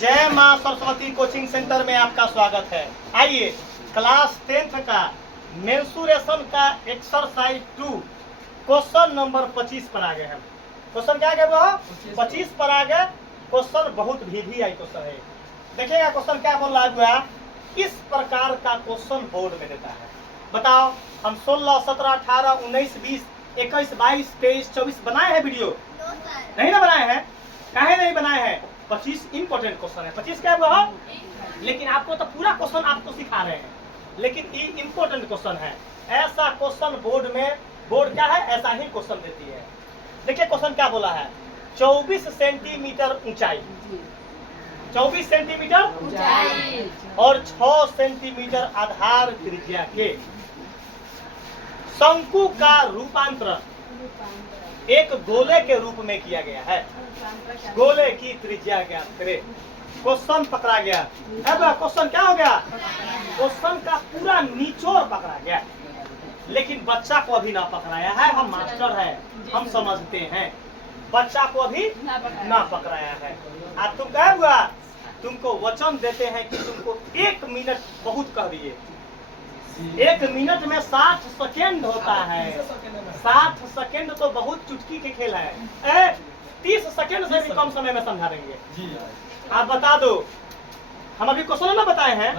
जय मां Saraswati coaching centre में आपका स्वागत है। आइए क्लास 10th का मेंसुरेशन का एक्सरसाइज 2 क्वेश्चन नंबर 25 पर आ गए हम। क्वेश्चन क्या आ गए वो 25 पर आ गए। क्वेश्चन बहुत VVI क्वेश्चन है। देखिएगा क्वेश्चन क्या बोल रहा है। इस प्रकार का क्वेश्चन बोर्ड में देता है। बताओ हम 16, 17, 18, 19, 20, 21, 22, 23, 24 बनाए हैं वीडियो? नहीं ना बनाए हैं। काहे नहीं बनाए हैं? 25 इंपॉर्टेंट क्वेश्चन है। 25 क्या हुआ? लेकिन आपको तो पूरा क्वेश्चन आपको सिखा रहे हैं, लेकिन ये इंपॉर्टेंट क्वेश्चन है। ऐसा क्वेश्चन बोर्ड क्या है, ऐसा ही क्वेश्चन देती है। देखिए क्वेश्चन क्या बोला है। 24 सेंटीमीटर ऊंचाई, 24 सेंटीमीटर ऊंचाई और 6 सेंटीमीटर आधार त्रिज्या के शंकु का रूपांतरण एक गोले के रूप में किया गया है। गोले की त्रिज्या ज्ञात करें। क्वेश्चन पकड़ा गया। क्वेश्चन क्या हो गया? क्वेश्चन का पूरा निचोड़ पकड़ा गया, लेकिन बच्चा को अभी ना पकड़ाया है। हम मास्टर है, हम समझते हैं। बच्चा को अभी ना पकड़ाया है। आज तुम क्या हुआ? तुमको वचन देते हैं कि तुमको 1 मिनट बहुत कह दिए। 1 मिनट में 60 सेकेंड होता है। 60 सेकेंड तो बहुत चुटकी के खेल है। 30 सेकेंड से भी कम समय में समझा देंगे। आप बता दो, हम अभी क्वेश्चन ना बताए हैं।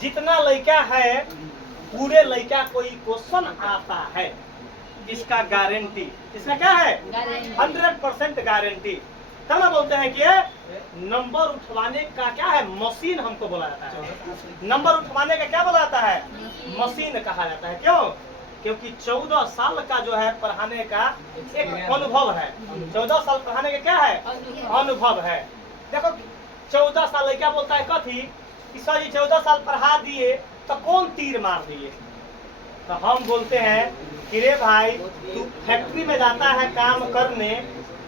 जितना लड़का है पूरे लड़का कोई क्वेश्चन आता है, इसका गारंटी। इसका क्या है? 100% गारंटी। तब ना बोलते हैं कि नंबर उठवाने का क्या है, मशीन हमको बोला जाता है। नंबर उठवाने का क्या बोला जाता है? मशीन कहा जाता है। क्यों? क्योंकि 14 साल का जो है पढ़ाने का एक अनुभव है। 14 साल पढ़ाने का क्या है? अनुभव है। देखो 14 साल क्या बोलता है कथी कि सर जी 14 साल पढ़ा दिए तो कौन तीर मार दिए? तो हम बोलते हैं कि रे भाई तू फैक्ट्री में जाता है काम करने,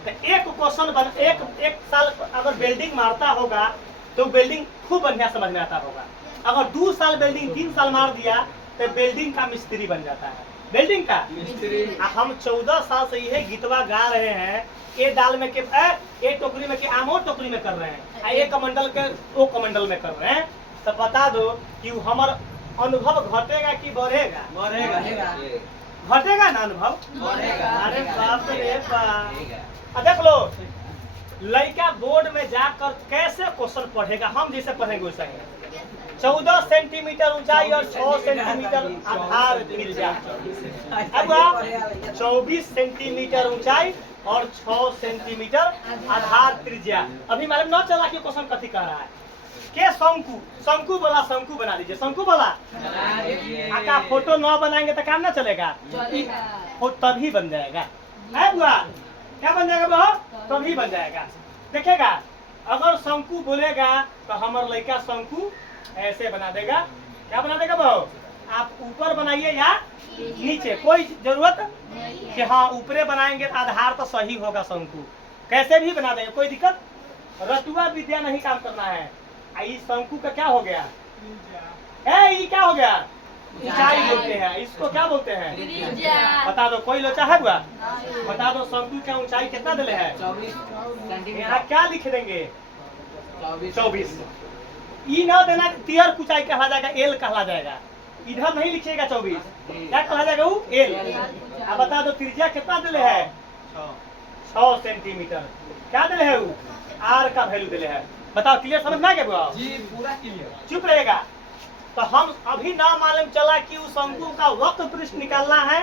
तो एक क्वेश्चन एक साल अगर वेल्डिंग मारता होगा तो वेल्डिंग खूब बढ़िया समझ में आता होगा। अगर 2 साल वेल्डिंग 3 साल मार दिया तो वेल्डिंग का मिस्त्री बन जाता है। वेल्डिंग का मिस्त्री। हम 14 साल से यही गीतवा गा रहे हैं। ये दाल में के ये टोकरी में के आमो टोकरी में कर रहे हैं, ये कमंडल के वो कमंडल में कर रहे हैं। तो बता दो कि हमार अनुभव घटेगा कि बढ़ेगा? बढ़ेगा। घटेगा ना अनुभव? बढ़ेगा। अरे बाप रे बाप। देख लो लड़का बोर्ड में जाकर कैसे क्वेश्चन पढ़ेगा। हम जैसे पढ़ेंगे वैसा ही। 14 सेंटीमीटर ऊंचाई और 6 सेंटीमीटर आधार त्रिज्या। अब 24 सेंटीमीटर ऊंचाई और 6 सेंटीमीटर आधार त्रिज्या। अभी मालूम न चला कि क्वेश्चन कथी कह रहा है। के शंकु बोला, शंकु बना दीजिए। शंकु बोला, आका फोटो न बनाएंगे तो काम ना चलेगा। तभी बन जाएगा। क्या बन जाएगा वो? तभी बन जाएगा। देखेगा अगर शंकु बोलेगा तो हमारा लड़का शंकु ऐसे बना देगा। क्या बना देगा वो? आप ऊपर बनाइए या नीचे, कोई जरूरत कि हाँ ऊपरे बनाएंगे आधार तो सही होगा। शंकु कैसे भी बना देंगे, कोई दिक्कत। रटुआ विद्या नहीं काम करना है। इस शंकु का क्या हो गया? ये क्या हो गया? ऊंचाई बोलते हैं इसको। क्या बोलते हैं? बता दो, कोई लोचा है हुआ? बता दो शंकु का ऊंचाई कितना दिले है? 24। यहाँ क्या लिख देंगे? 24। ई ना देना, तियर ऊंचाई कहला जाएगा, एल कहला जाएगा। इधर नहीं लिखिएगा 24, क्या कहला जाएगा? वो एल। अब बता दो त्रिज्या कितना दिले है? 6 सेंटीमीटर। क्या दिले है? वो आर का वैल्यू दिले है। बताओ क्लियर समझ में आ गया? जी पूरा क्लियर। चुप रहेगा। तो हम अभी ना मालूम चला कि उस शंकु का वक्र पृष्ठ निकालना है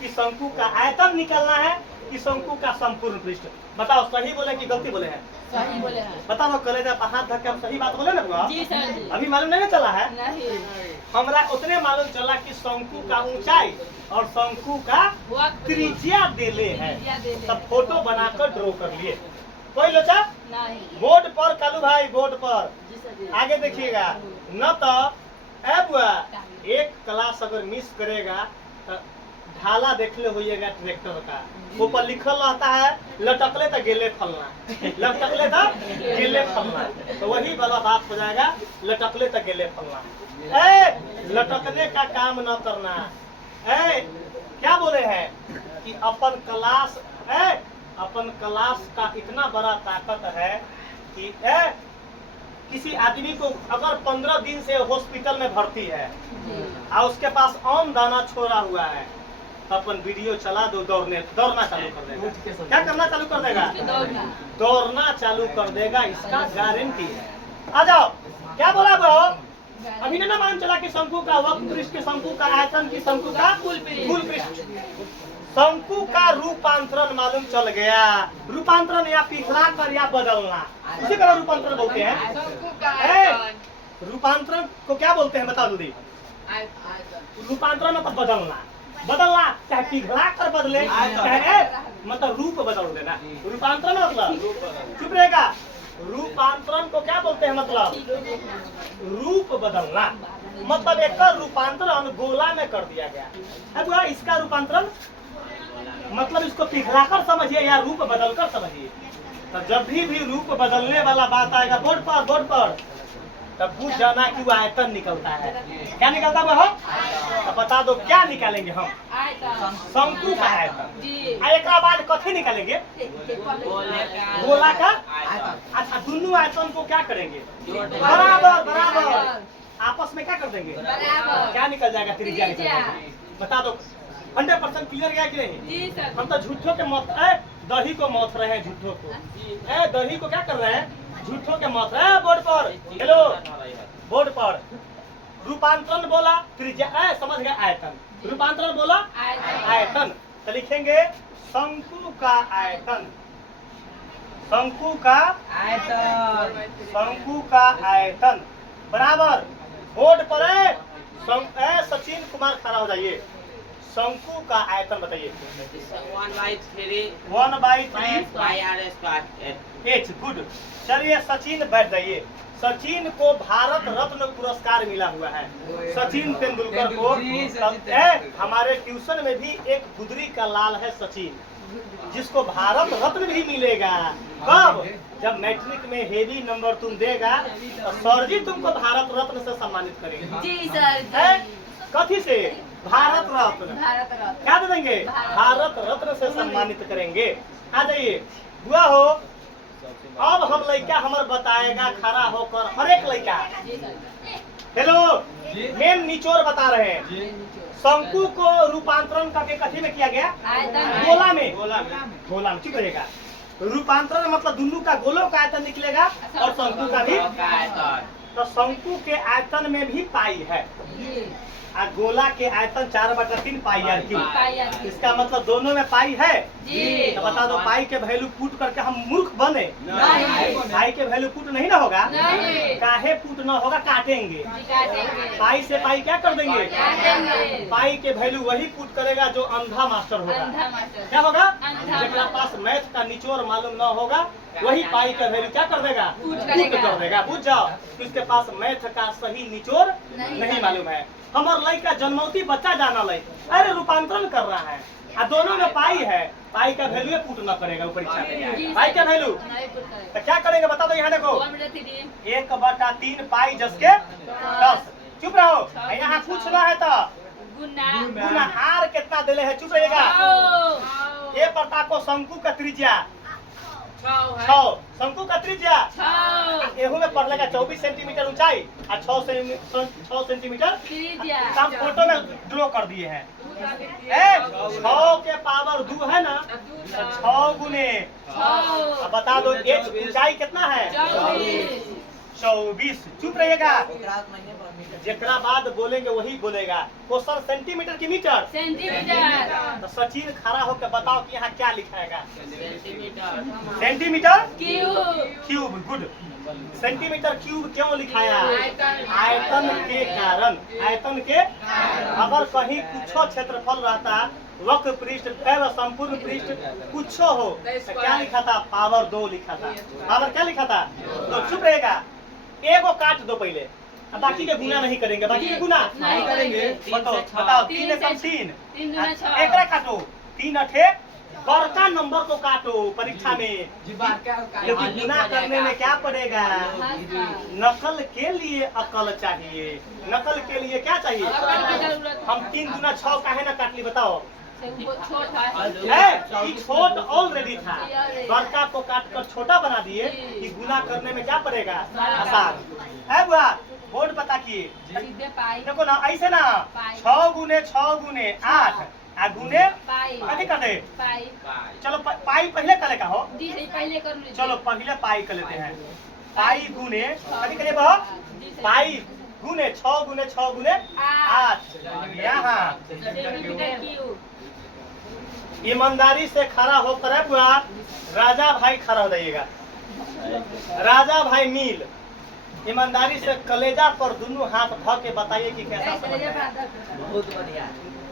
कि शंकु का आयतन निकालना है कि शंकु का संपूर्ण पृष्ठ। बताओ सही बोले कि गलती बोले हैं? सही बोले हैं। बताओ कलेजा हाथ धक्के हम सही बात बोले ना? जी सर। अभी मालूम नहीं चला है? नहीं। हमरा उतने मालूम चला कि शंकु का ऊंचाई और शंकु का त्रिज्या देले है। तब फोटो बनाकर ड्रॉ कर लिए। कोई लोचा नहीं। बोर्ड पर कालू भाई, बोर्ड पर आगे देखिएगा। न तो एक क्लास अगर मिस करेगा तो ढाला देखले होइएगा ट्रैक्टर का, ऊपर लिखल रहता है लटकले तो गेले फलना, लटकले तो गेले फलना। तो वही वाला बात हो जाएगा, लटकले तो गेले फलना। लटकने का काम न करना। क्या बोले हैं कि अपन क्लास का इतना बड़ा ताकत है कि किसी आदमी को अगर 15 दिन से हॉस्पिटल में भर्ती है और उसके पास आम दाना छोड़ा हुआ है, तो अपन वीडियो चला दो, दौड़ना चालू कर देगा। क्या करना चालू कर देगा? दौड़ना चालू कर देगा, इसका गारंटी है। आ जाओ, क्या बोला ब्रो? अभी ना मान चला कि शंकु का वक्र पृष्ठ के शंकु का आयतन की शंकु का कुल पृष्ठ, शंकु का रूपांतरण मालूम चल गया। रूपांतरण या पिघला कर या बदलना, उसी का रूपांतरण बोलते हैं। रूपांतरण को क्या बोलते हैं बताओ जल्दी? रूपांतरण मतलब बदलना, बदलना चाहे पिघला कर बदले, चाहे मतलब रूप बदल देना। रूपांतरण मतलब चुप रहेगा। रूपांतरण को क्या बोलते हैं? मतलब रूप बदलना, मतलब एक रूपांतरण गोला में कर दिया गया। अब इसका रूपांतरण मतलब इसको पिघलाकर समझिए या रूप बदलकर समझिए। तो जब भी रूप बदलने वाला बात आएगा बोर्ड पर तब बुझ जाना कि वो आयतन निकलता है। क्या निकलता है? तो बता दो क्या निकालेंगे हम? शंकु का आयतन। एक बाद कथी निकालेंगे? गोला का। अच्छा, दोनों आयतन को क्या करेंगे? बराबर आपस में क्या कर देंगे? क्या निकल जाएगा? त्रिज्या निकल जाएगा। बता दो 100% क्लियर गया कि नहीं? हम तो झूठों के मौत दही को मौत रहे हैं, झूठों को दही को क्या कर रहे हैं? झूठों के मौत है। बोर्ड पर हेलो, बोर्ड पर रूपांतरण बोला त्रिज्या, समझ गए? आयतन। रूपांतरण बोला आयतन, तो लिखेंगे शंकु का आयतन। शंकु का आयतन, शंकु का आयतन बराबर। बोर्ड पर सचिन कुमार खड़ा हो जाइए। शंकु का आयतन बताइए। 1/3 गुड। चलिए सचिन बैठ जाइए। सचिन को भारत रत्न पुरस्कार मिला हुआ है। सचिन तेंदुलकर को हमारे ट्यूशन में भी एक गुदरी का लाल है सचिन, जिसको भारत रत्न भी मिलेगा। कब? जब मैट्रिक में हेवी नंबर तुम देगा तो सर जी तुमको भारत रत्न से सम्मानित करेंगे। जी सर। कथी से? भारत रत्न। क्या दे देंगे? भारत रत्न से सम्मानित करेंगे। आ जाइए हुआ हो। अब हम लड़का हमार बताएगा खड़ा होकर, हर एक लड़का। हेलो, मेन निचोड़ बता रहे हैं। शंकु को रूपांतरण करके कथी में किया गया? गोला में। गोला में चुप रहेगा। रूपांतरण मतलब दोनों का गोलों का आयतन निकलेगा और शंकु का भी। तो शंकु के आयतन में भी पाई है, गोला के आयतन 4/3 पाई आर क्यूब। इसका मतलब दोनों में पाई है। तो बता दो पाई के वैल्यू पुट करके हम मूर्ख बने? पाई के वैल्यू पुट नहीं ना होगा। काहे पुट ना होगा? काटेंगे। पाई से पाई क्या कर देंगे? पाई के वैल्यू वही पुट करेगा जो अंधा मास्टर होगा। क्या होगा? जिसके पास मैथ का निचोड़ मालूम ना होगा वही पाई का वैल्यू क्या कर देगा? पुट कर देगा। बुझ जाओ, इसके पास मैथ का सही निचोड़ नहीं मालूम है। हमार लड़का जन्मौती बच्चा जाना लग, अरे रूपांतरण कर रहा है, दोनों में पाई है, पाई का वैल्यू पुट न करेगा परीक्षा में। पाई का वैल्यू तो क्या करेंगे बता दो? यहाँ देखो 1/3 पाई जस के 10। चुप रहो, यहाँ पूछना है तो गुना आर कितना दिले है? चुप रहिएगा। ये पता को शंकु का त्रिज्या 6, शंकु का त्रिज्या एहू में पड़ लेगा 24 सेंटीमीटर ऊंचाई और 6 सेंटीमीटर। हम फोटो में ड्रॉ कर दिए हैं। 6 के पावर 2 है ना, 6 गुने। अब बता दो एच ऊंचाई कितना है? 24। चुप रहिएगा, जेकरा बाद बोलेंगे वही बोलेगा। क्वेश्चन सेंटीमीटर की मीटर? सेंटीमीटर। तो सचिन खड़ा होकर बताओ कि यहाँ क्या लिखाएगा? Centimetre cube. Good. Centimetre cube क्यों लिखाया? आयतन के कारण। आयतन के अगर कहीं कुछ क्षेत्रफल रहता, वक्र पृष्ठ एवं संपूर्ण पृष्ठ कुछ हो तो क्या लिखा था? पावर 2 लिखा था। पावर क्या लिखा था? तो चुप रहेगा। एगो काट दो पहले, बाकी के गुना नहीं करेंगे। बाकी के गुना नहीं करेंगे। बताओ 3 एकम 3, एक काटो 3 अठे बड़का नंबर को काटो परीक्षा में। लेकिन गुना करने में क्या पड़ेगा? नकल के लिए अकल चाहिए। नकल के लिए क्या चाहिए? हम 3 गुना 6 काहे ना काट ली बताओ? है कि छोट ऑलरेडी था, बड़का को काट कर छोटा बना दिए कि गुना करने में क्या पड़ेगा, आसान है। बुआ बोर्ड पता किए, देखो ना ऐसे ना 6 गुने 6 गुने 8 आ गुने कथी कर दे, चलो पाई पहले करे का हो, चलो पहले पाई कर लेते हैं। पाई गुने कथी करिए बहो, पाई गुने 6 गुने 6 गुने 8। यहाँ ईमानदारी से खड़ा होकर बुआ राजा भाई खड़ा हो जाइएगा, राजा भाई मील ईमानदारी से कलेजा पर दोनों हाथ धो के बताइए कि कैसा समझ में आया। बहुत बढ़िया।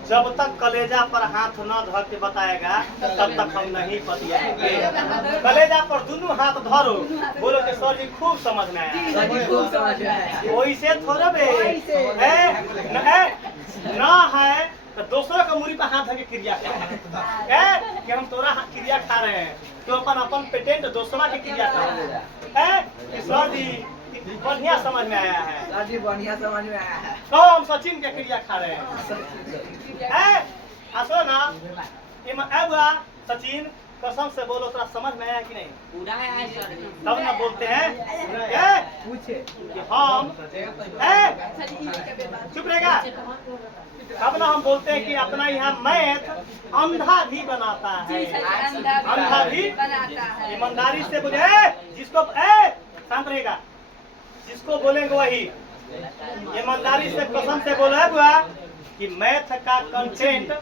जब तक कलेजा पर हाथ न धो के बताएगा तब तक हम नहीं बतियाएंगे। कलेजा पर दोनों हाथ धरो, बोलो कि सर जी खूब समझ में आया, वैसे थोड़ा बे न है तो दूसरों का मुरी पर हाथ धो के क्रिया है कि हम तोरा क्रिया खा रहे हैं, तो अपन पेटेंट दूसरा की क्रिया खा रहे हैं कि सर जी बढ़िया समझ में आया है, सर जी बढ़िया समझ में आया है। तो हम सचिन के क्रिया खा रहे हैं। असो ना बुआ सचिन कसम से बोलो थोड़ा समझ में आया कि नहीं, पूरा है सर। तब ना बोलते हैं पूछे कि हम चुप रहेगा, तब ना हम बोलते हैं कि अपना यहाँ मैथ अंधा भी बनाता है, अंधा भी ईमानदारी से बोले जिसको शांत रहेगा, जिसको बोलेंगे वही ईमानदारी से कसम से बोला है बुआ कि मैथ का कंटेंट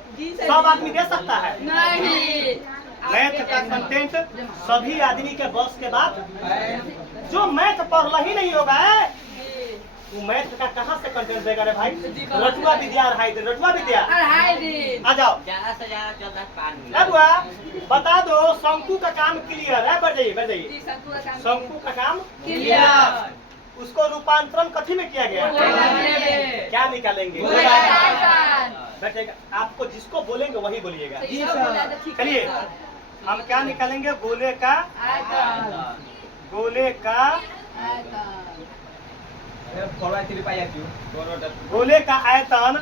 सब आदमी दे सकता है नहीं, मैथ का कंटेंट सभी आदमी के बस के बाद, जो मैथ पढ़ला ही नहीं होगा वो मैथ का कहाँ से कंटेंट देगा रे भाई। रटुआ विद्या रटुआ विद्या आ जाओ ज्यादा से ज्यादा 14 पानी। अब बुआ बता दो शंकु का काम क्लियर है, बढ़ जाइए शंकु का काम क्लियर, उसको रूपांतरण कथी में किया गया, क्या निकालेंगे बैठेगा, आपको जिसको बोलेंगे वही बोलिएगा। चलिए हम क्या निकालेंगे, गोले का गोले का आयतन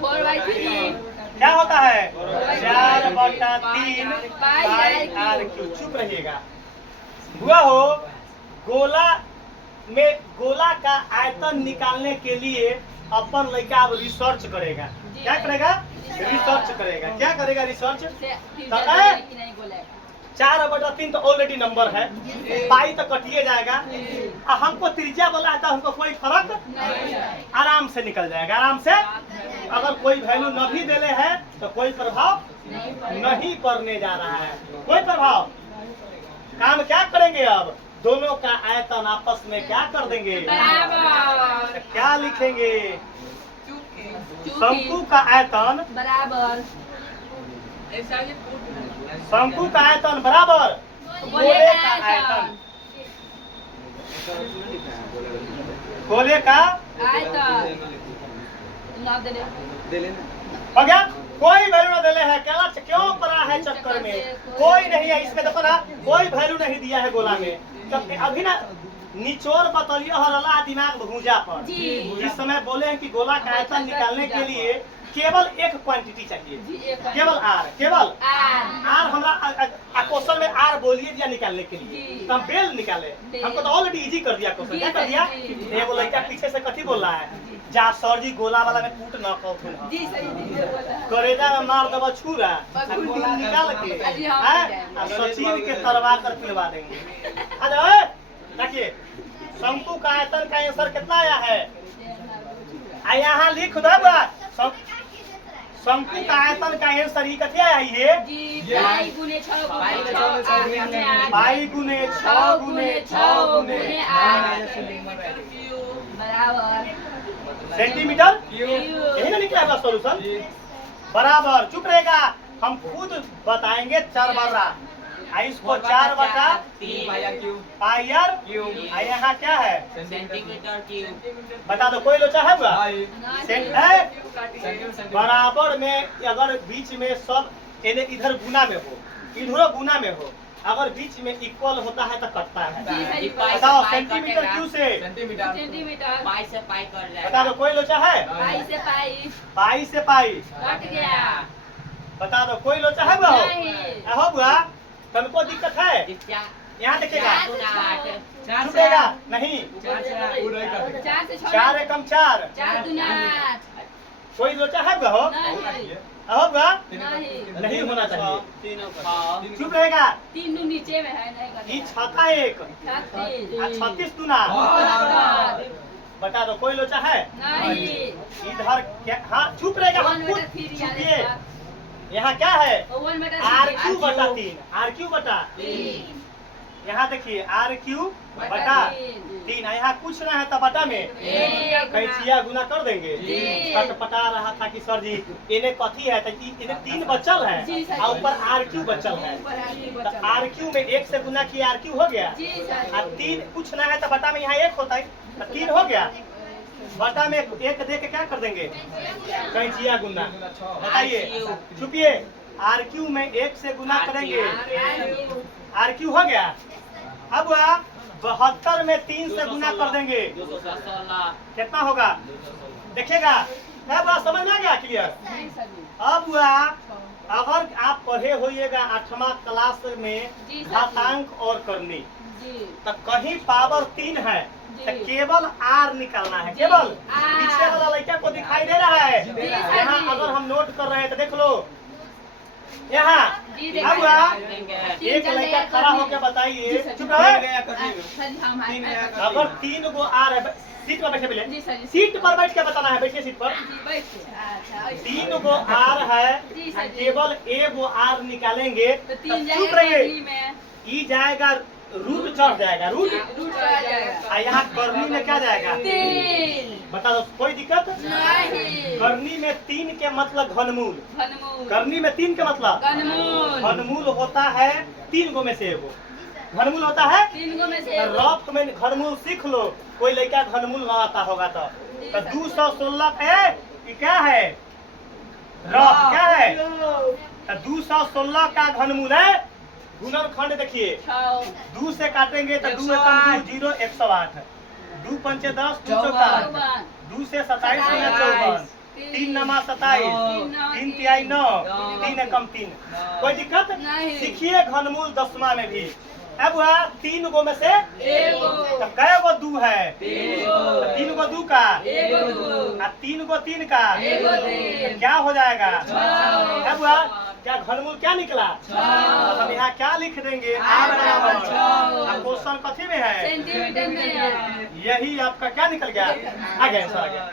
क्या होता है 4/3 पाई आर क्यू। चुप रहिएगा हुआ हो, गोला का आयतन निकालने के लिए अपन लड़का अब रिसर्च करेगा, क्या करेगा, रिसर्च करेगा, क्या करेगा रिसर्च। 4/3 तो ऑलरेडी नंबर है, पाई तो कटिए जाएगा, हमको त्रिज्या बोला है तो हमको कोई फर्क आराम से निकल जाएगा, आराम से। अगर कोई वैल्यू न भी देले है तो कोई प्रभाव नहीं पड़ने जा रहा है, कोई प्रभाव। काम क्या करेंगे अब, दोनों का आयतन आपस में क्या कर देंगे, क्या लिखेंगे, शंकु का आयतन बराबर, शंकु का आयतन बराबर गोले का आयतन, गोले का आयतन हो गया। कोई वैल्यू न दिले है, क्यों पड़ा है चक्कर में, कोई नहीं है इसमें, देखो ना कोई वैल्यू नहीं दिया है गोला में। जब अभी ना निचोड़ बतलियो हरला दिमाग भूजा पर, जिस समय बोले हैं कि गोला का आयतन निकालने के लिए केवल एक क्वांटिटी चाहिए, केवल आर, केवल आर हमारा क्वेश्चन में आर बोलिए दिया निकालने के लिए, तो हम बेल निकाले, हमको तो ऑलरेडी इजी कर दिया क्वेश्चन, क्या कर दिया। ये वो लड़का पीछे से कथी बोल रहा है, जा सर जी गोला वाला में कूट न कहूँ करेजा में मार दबा छुरा निकाल के सचिन के तरवा कर पिलवा देंगे। देखिए शंकु का आयतन का आंसर कितना आया है, यहाँ लिख दो शंकु का आयतन का आंसर ही कथी आया है, पाई गुने 6 गुने 8 बराबर सेंटीमीटर, यही ना निकला सॉल्यूशन बराबर। चुप रहेगा, हम खुद बताएंगे 4/3, इसको 4/3 पायर क्यूब, यहाँ क्या है सेंटीमीटर क्यूब, बता दो, कोई लोचा है बराबर में। अगर बीच में सब इधर गुना में हो, इधर गुना में हो, अगर बीच में इक्वल होता है तो कटता है। बताओ सेंटीमीटर क्यू से सेंटीमीटर, पाई से पाई कर जाएगा। बता दो, कोई लोचा है पाई से पाई पाई से पाई कट गया, बता दो कोई लोचा है बुआ? नहीं। हो बुआ तुमको दिक्कत है? Tiga. यहाँ देखिएगा चार छुपेगा नहीं। 4 से 6 4 एकम 4 4 दूना 8 कोई लोचा है बुआ? हो नहीं हो बुआ नहीं नहीं होना चाहिए। 3 चुप रहेगा। 3 दू नीचे में है नहीं ये करेगा छक्का एक 36 36 दूना। बता दो कोई लोचा है? नहीं इधर क्या? हाँ चुप रहेगा। हम खुद छुपिए। यहाँ क्या है? आर क्यू बटा 3 आर क्यू बटा 3 यहाँ देखिए आर क्यू बटा 3 यहाँ कुछ ना है तो बटा में कैचिया गुना कर देंगे। जी। पटा रहा था कि सर जी इन्हें कथी है तो इन्हें 3 बचल है जी सर। और ऊपर आर क्यू बचल है। तो आर क्यू में 1 से गुना किया आर क्यू हो गया जी सर और 3 कुछ ना है तो बटा में यहाँ 1 होता है तो 3 हो गया। बटा में 1 दे के क्या कर देंगे? कैचिया गुना। बताइए छुपिए। आर क्यू में 1 से गुना करेंगे आर क्यू हो गया। अब 72 में 3 से गुना कर देंगे 216. कितना होगा? देखिएगा क्या बात समझ में आ गया? क्लियर। नहीं सर जी अब अगर आप पढ़े होइएगा 8वां क्लास में जी सर। घातांक और करनी जी तो कहीं पावर 3 है तो जी। केवल आर निकालना है। जी, केवल आर। पीछे वाला लड़का को दिखाई दे रहा है। जी, सर यहाँ जी। अगर हम नोट कर रहे हैं तो देख लो यहाँ जी अब देखिए एक लड़का खड़ा होकर बताइए जी, सर। चुप रहे। सर जी हम अगर 3 गो आर है सीट पर बैठे पहले जी सर जी सीट पर बैठ के बताना है। बैठिए सीट पर। जी बैठिए अच्छा 3 गो आर है जी सर जी। केवल एगो आर निकालेंगे तो तो 3 चुप जाएगा रहिए। करनी में ई जाएगा रूट चढ़ जाएगा रूट रूट आ जाएगा और यहाँ करनी में क्या जाएगा? 3 बता दो कोई दिक्कत? नहीं करनी में 3 के मतलब घनमूल। घनमूल करनी में 3 के मतलब घनमूल घनमूल होता है 3 गो में से एगो घनमूल होता है। 3 गो में से तो रफ में घनमूल सीख लो। कोई लड़का घनमूल ना आता होगा तो 216 ये क्या है? रफ क्या है? तो 216 का घनमूल है गुणनखंड। देखिए 2 से काटेंगे तो 2 एकम 2 0 108 2 पंचे 10 2 चौका 2 से 27 गुना 54 3 नमा 27 3 तिहाई 9 3 एकम 3। कोई दिक्कत नहीं। सीखिए घनमूल 10वां में भी। अब 3 गो में से एगो तो कै गो 2 है? 3 तो 3 गो 2 का एगो 2 और 3 गो 3 का एगो तो 3 क्या हो जाएगा? छः। अब क्या घनमूल क्या निकला? तो हम यहाँ क्या लिख देंगे? आर बराबर 6। अब क्वेश्चन कथी में है? सेंटीमीटर में है यही आपका क्या निकल गया? आ गया आंसर आ गया।